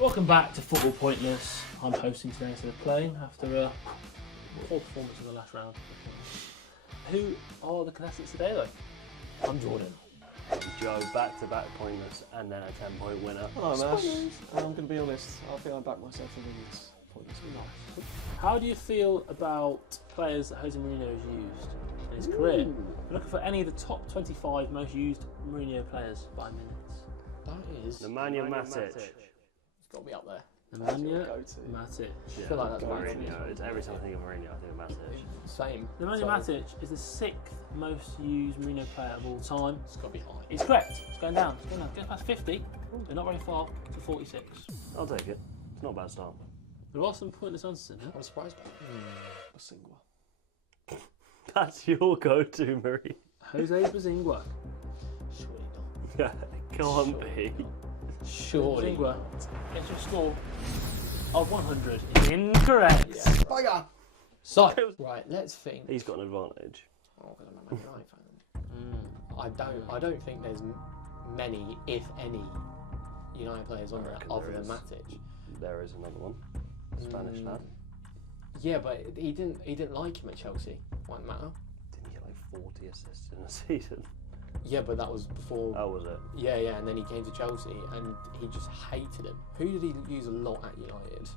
Welcome back to Football Pointless. I'm hosting today instead of playing after a poor performance in the last round. Who are the contestants today though? I'm Jordan. I'm Joe, back-to-back pointless and then a 10-point winner. Hello, Mash. I'm going to be honest, I think I back myself in this pointless. Nice. How do you feel about players that Jose Mourinho has used in his career? We're looking for any of the top 25 most used Mourinho players by minutes. That is... Nemaja Matic. It's got to be up there. Nemaja Matic. Yeah, I feel like that's Mourinho. It's every time I think of Mourinho, I think of Matic. Same. Nemaja Matic is the 6th most used Mourinho player of all time. It's got to be high. It's correct. It's going down. It's going down. Getting past 50. They're not very far to 46. I'll take it. It's not a bad start. There are some pointless answers in there. I'm surprised by that. Basingwa. That's your go-to, Marie. Jose Basingwa. Surely not. Yeah, it can't be. Surely. Basingwa gets your score of 100. Incorrect. Yeah. Bugger. So, right, let's think. He's got an advantage. Oh, because I'm a Man United fan. I don't think there's many, if any, United players on there other than Matic. There is another one. Spanish lad. Yeah, but he didn't like him at Chelsea. Won't matter. Didn't he get like 40 assists in a season? Yeah, but that was before. Oh, was it? Yeah, and then he came to Chelsea and he just hated him. Who did he use a lot at United?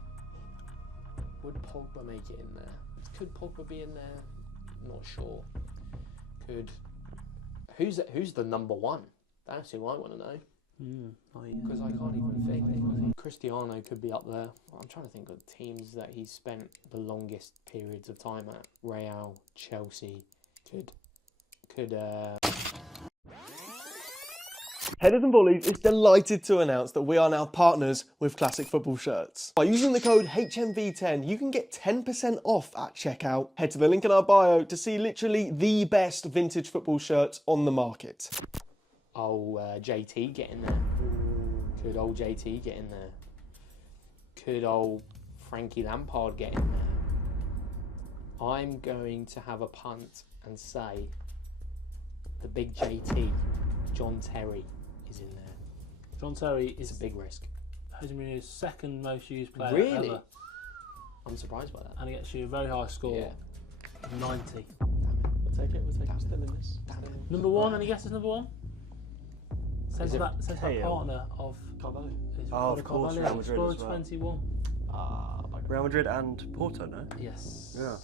Would Pogba make it in there? Could Pogba be in there? Not sure. Who's the number one? That's who I want to know. Because I can't even think. Cristiano could be up there. I'm trying to think of teams that he's spent the longest periods of time at. Real, Chelsea, Headers and Volleys is delighted to announce that we are now partners with Classic Football Shirts. By using the code HMV10, you can get 10% off at checkout. Head to the link in our bio to see literally the best vintage football shirts on the market. Oh, JT get in there. Could old JT get in there? Could old Frankie Lampard get in there? I'm going to have a punt and say the big JT, John Terry, is in there. John Terry is a big risk. Jose Mourinho's 2nd most used player Really? ever. I'm surprised by that. And he gets you a very high score of 90. We'll take it. Still in this. Number 1, any guesses number 1? Says that Cahill? partner of Carvalho. Of course, Real Madrid scored as well. 21. Real Madrid and Porto, no? Yes. Yeah.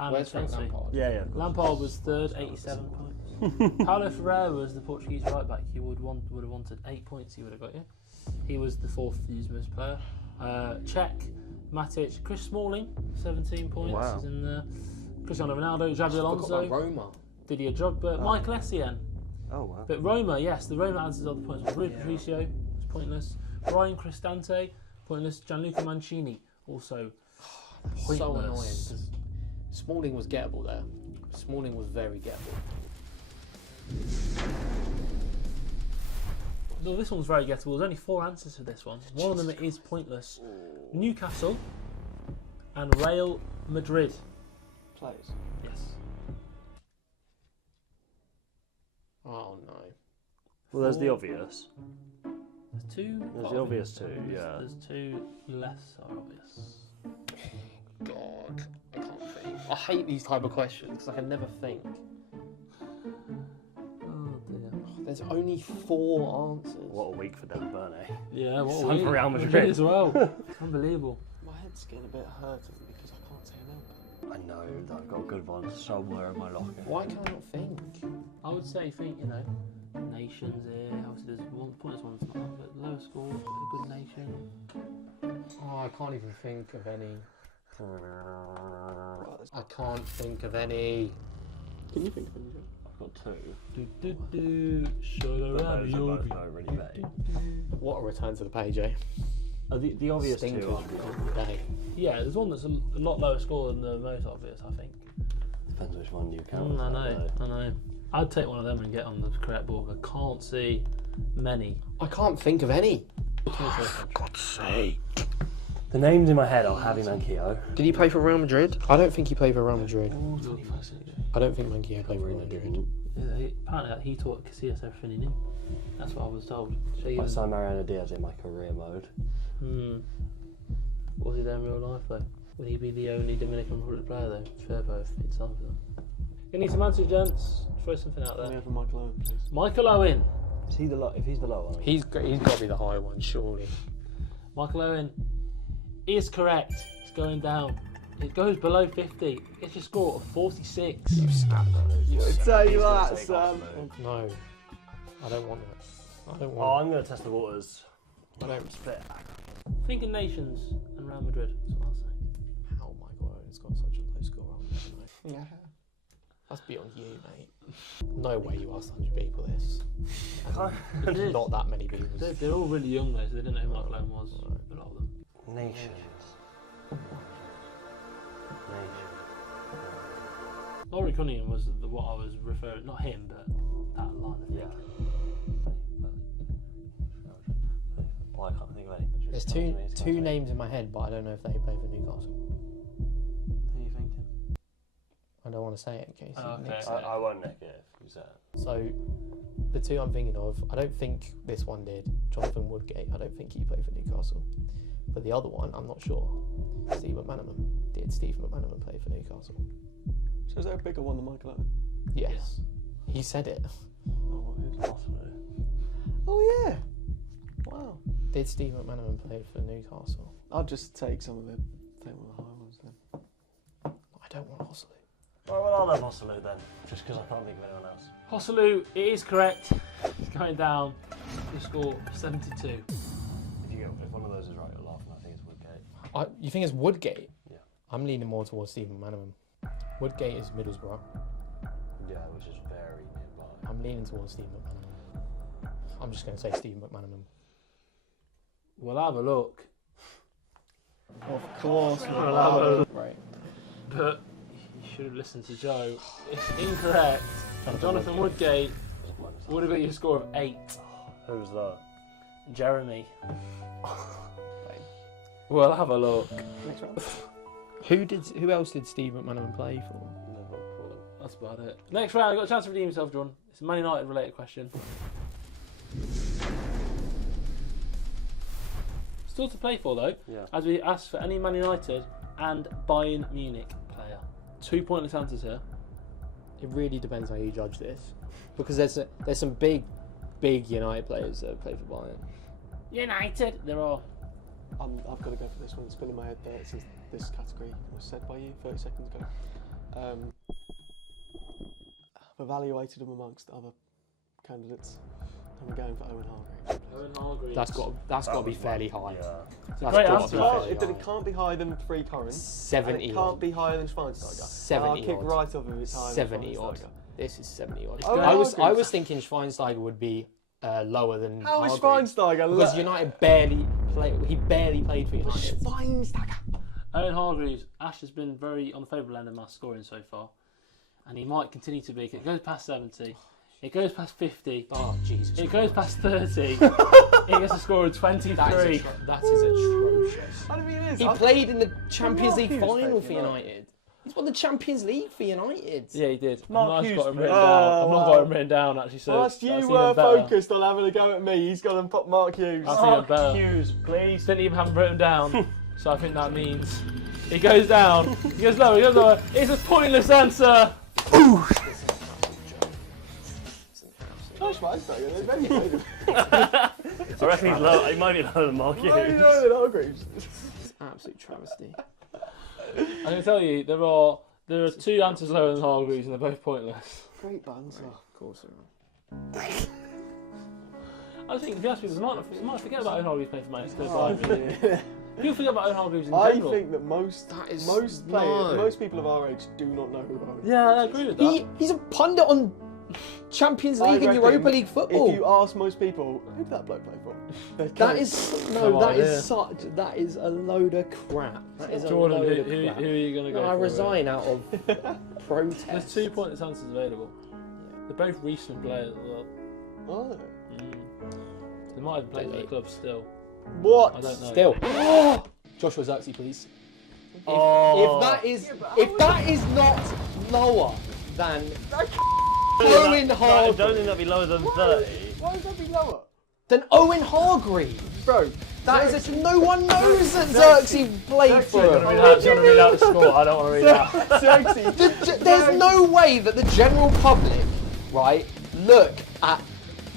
And Where's Frank Chelsea. Lampard? Yeah. Lampard was 3rd, 87 points. Paulo Ferreira was the Portuguese right back. He would have wanted 8 points. He would have got you. He was the 4th most player. Cech, Matic, Chris Smalling, 17 points. Wow. Is in there. Cristiano Ronaldo, Xabi Alonso, Roma. Didier Drogba, Michael Essien. Oh, wow. But Roma, yes, the Roma answers all the points. Rui Patricio was pointless. Bryan Cristante, pointless. Gianluca Mancini, also pointless. So annoying. Smalling was gettable there. Smalling was very gettable. No, this one's very gettable. There's only 4 answers to this one. One of them is pointless. Newcastle and Real Madrid. Players. Yes. Oh no. Well, there's the obvious. There's 2. There's the obvious 2, yeah. There's 2 less obvious. God, I can't think. I hate these type of questions because I can never think. Oh dear. There's only 4 answers. What a week for Dan Burn, eh? Yeah, what Time for Real Madrid as well. Unbelievable. My head's getting a bit hurting because I can't say no. I know that I've got a good one somewhere in my locker. Why can I not think? I would say nations here. Obviously, there's one pointless one's not, but lower score, a good nation. Oh, I can't even think of any. I can't think of any. Can you think of anything? I've got 2. Sugar But those are both not really vague. What a return to the page, eh? The obvious 2 Stinkers are of the day. Yeah, there's one that's a lot lower score than the most obvious, I think. Depends which one you count. I know. I'd take one of them and get on the correct board. I can't see many. I can't think of any. For God's sake. The names in my head are Javi Manquillo. Did he play for Real Madrid? I don't think he played for Real Madrid. I don't think Manquillo played for Real Madrid. Apparently, he taught Casillas everything he knew. That's what I was told. I saw Mariano Diaz in my career mode. Was he there in real life though? Would he be the only Dominican Republic player though? Fair both. It's time for them. You need some answers, gents. Throw something out there. Yeah, for Michael Owen, please. Michael Owen. Is he the if he's the low one? He's got to be the high one, surely. Michael Owen is correct. It's going down. It goes below 50. It's a score of 46. Say that, Sam. No, I don't want that. I don't Oh, want I'm going to test the waters. I don't split. Thinking Nations and Real Madrid. That's what I'll say. Oh my god, it's got such a low score on it, mate. That's beyond you, mate. No way you asked 100 people this. There's Not that many people. They're all really young though, so they didn't know who Michael Owen was. A lot of them. Nations. Laurie Cunningham was what I was referring. Not him, but that line of thinking. Well, I can't think of any. There's two names in my head, but I don't know if they play for Newcastle. Who are you thinking? I don't want to say it in case Okay. Nick said it. I won't nick it if you say it. So, the two I'm thinking of, I don't think this one did. Jonathan Woodgate, I don't think he played for Newcastle. But the other one, I'm not sure. Steve McManaman. Did Steve McManaman play for Newcastle? So is there a bigger one than Michael Owen? Yes. He said it. Oh, who's possibly? Oh yeah. Wow. Did Steve McManaman play for Newcastle? I'll just take some of the high ones then. I don't want Osley. Well, I'll have Osselu then, just because I can't think of anyone else. Hosselu, it is correct. It's going down. The score 72. If one of those is right, you're laughing. I think it's Woodgate. You think it's Woodgate? Yeah. I'm leaning more towards Steve McManaman. Woodgate is Middlesbrough. Yeah, which is very nearby. I'm leaning towards Steve McManaman. I'm just going to say Steve McManaman. We'll have a look. Of course. Right. But you should have listened to Joe. It's incorrect. Jonathan Woodgate would have got you a score of 8. Who's that? Jeremy. We'll have a look. Next round. Who else did Steve McManaman play for? Liverpool. That's about it. Next round, you've got a chance to redeem yourself, John. It's a Man United related question. Still to play for though, Yeah. as we asked for any Man United and Bayern Munich player. 2 pointless answers here. It really depends how you judge this, because there's some big United players that play for Bayern. United, there are. I've got to go for this one. It's been in my head there since this category was said by you 30 seconds ago. I've evaluated them amongst other candidates. I'm going for Owen Hargreaves. Owen Hargreaves. That's got to be fairly high. Yeah. It's a That's great got to answer. be fairly high. It can't be higher than 3 current. 70 and it can't be higher than Schweinsteiger. 70 I'll kick odd. right off if it's higher 70 than odd. Schweinsteiger. This is 70 odd. Oh, I was Hargreaves. thinking Schweinsteiger would be lower than How is Hargreaves, Schweinsteiger? because United barely played. He barely played for United. Schweinsteiger. Owen Hargreaves, Ash has been very on the favourable end of my scoring so far, and he might continue to be. It goes past 70, it goes past 50, Oh Jesus! it goes past 30. He gets a score of 23. That is atrocious. What do you mean it is? He played in the Champions League Hughes final played for for United. He's won the Champions League for United. Yeah, he did. Mark I've Hughes got him played. written down. I've not Oh, got him written down actually. So Whilst that's you were even better. focused on having a go at me, he's gone and popped Mark Hughes. That's even better. Hughes, please. Didn't even have him written down. So I think that means he goes down. He goes lower. He goes lower. It's a pointless answer. Oh, Schweinsteiger, there's many played him. I reckon he's low. He might be lower than Mark Hughes. Why do you know that Hargreaves? It's an absolute travesty. I'm going to tell you, there are 2 answers lower than Hargreaves and they're both pointless. Great banter. Of course. I think if you ask me, they might forget about Owen Hargreaves playing for Manchester United. People forget about Owen Hargreaves in I general. think that most people of our age do not know who Owen Yeah, I Hargreaves agree is. with that. He's a pundit on Champions League and I Europa reckon League football. If you ask most people, who did that bloke play for? That is that is a load of crap. That is Jordan, a load of who crap. are you going to go I for? resign out of protest. There's 2 pointless answers available. They're both recent players as well. Oh. They might have played for the club still. What? I don't know. Still, Joshua Zirkzee, please. If that is not lower than Owen I Hargreaves. don't think that'd be lower than 30. Why would that be lower? Then Owen Hargreaves. Bro, That is no one knows that Xerxes played for Do you him. want to read out the score? I don't want to read it out. Xerxes. There's no way that the general public, right, look at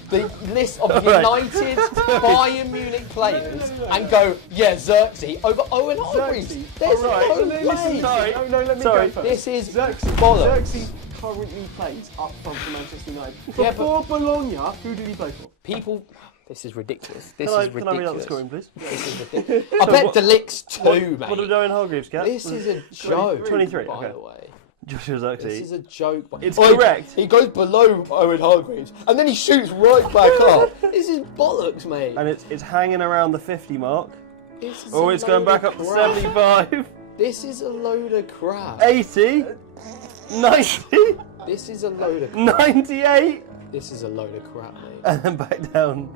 the list of United Bayern Munich players and go, yeah, Xerxes over Owen Hargreaves. There's no way. No, let me Sorry. go first. This is Xerxes. bollocks. Xerxes currently plays up front for Manchester United. Yeah, Before Bologna, who did he play for? People, this is ridiculous. Can I read out the scoring, please? This is ridiculous. I bet De Ligt's too, mate. What did Owen Hargreaves get? This is a joke. 23, by okay. the way. Joshua This Xerxes. is a joke. It's Oi, correct. He goes below Owen Hargreaves and then he shoots right back up. This is bollocks, mate. And it's hanging around the 50 mark. This is Oh, a it's going load back of up to crap. 75. This is a load of crap. 80. 90. This is a load of crap. 98. This is a load of crap, mate. And then back down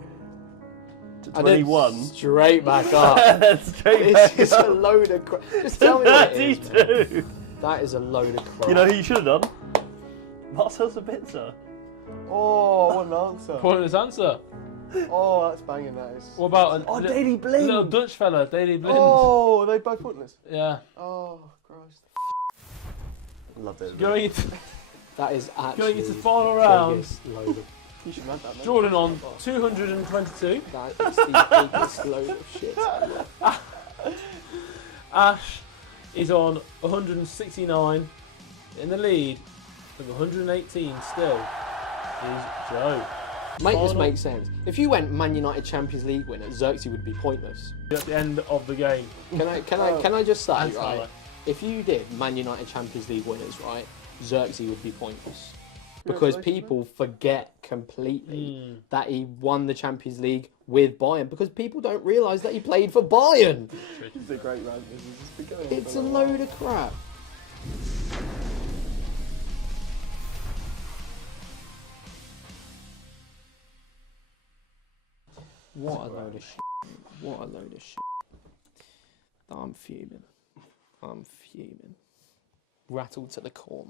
to And then 21. straight back up. Straight This back is a up load of crap. Just to tell me what it is, mate. 32. That is a load of crap. You know who you should have done? Marcel Sabitzer. Oh, what an answer. Pointless answer. Oh, that's banging, that is. What about a Daley Blind. little Dutch fella, Daley Blind? Oh, are they both pointless? Yeah. Oh, Christ. Love it. Going into That is actually going into final round. biggest load of. You should have that, mate. Jordan on 222. That is the biggest load of shit ever. Ash is on 169. In the lead with 118 still is Joe. Make this Final- make sense. If you went Man United Champions League winner, Xerxes would be pointless. At the end of the game. Can I just say, And right? Salah. If you did Man United Champions League winners, right, Xerxes would be pointless. Because people forget completely that he won the Champions League with Bayern. Because people don't realise that he played for Bayern. It's a great round. It's a load of crap. What a load of shit. What a load of shit. I'm fuming. I'm fuming. Rattled to the core,